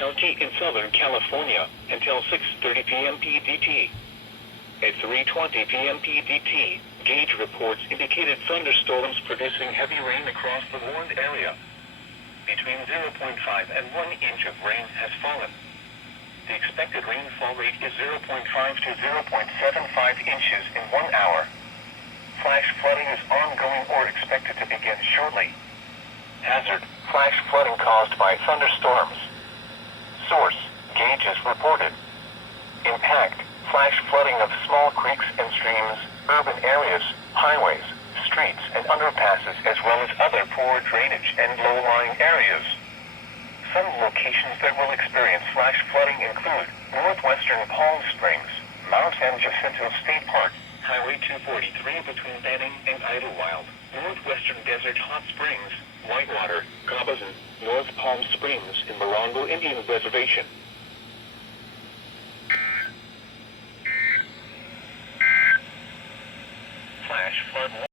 County in Southern California until 6:30 p.m. PDT. At 3:20 p.m. PDT, gauge reports indicated thunderstorms producing heavy rain across the warned area. Between 0.5 and 1 inch of rain has fallen. The expected rainfall rate is 0.5 to 0.75 inches in 1 hour. Flash flooding is ongoing or expected to begin shortly. Hazard: flash flooding caused by thunderstorms. Source: gauges reported. Impact: flash flooding of small creeks and streams, urban areas, highways, streets and underpasses, as well as other poor drainage and low-lying areas. Some locations that will experience flash flooding include Northwestern Palm Springs, San Jacinto State Park, Highway 243 between Banning and Idyllwild, Northwestern Desert Hot Springs, Whitewater, Cabazon, North Palm Springs in Morongo Indian Reservation. Flash flood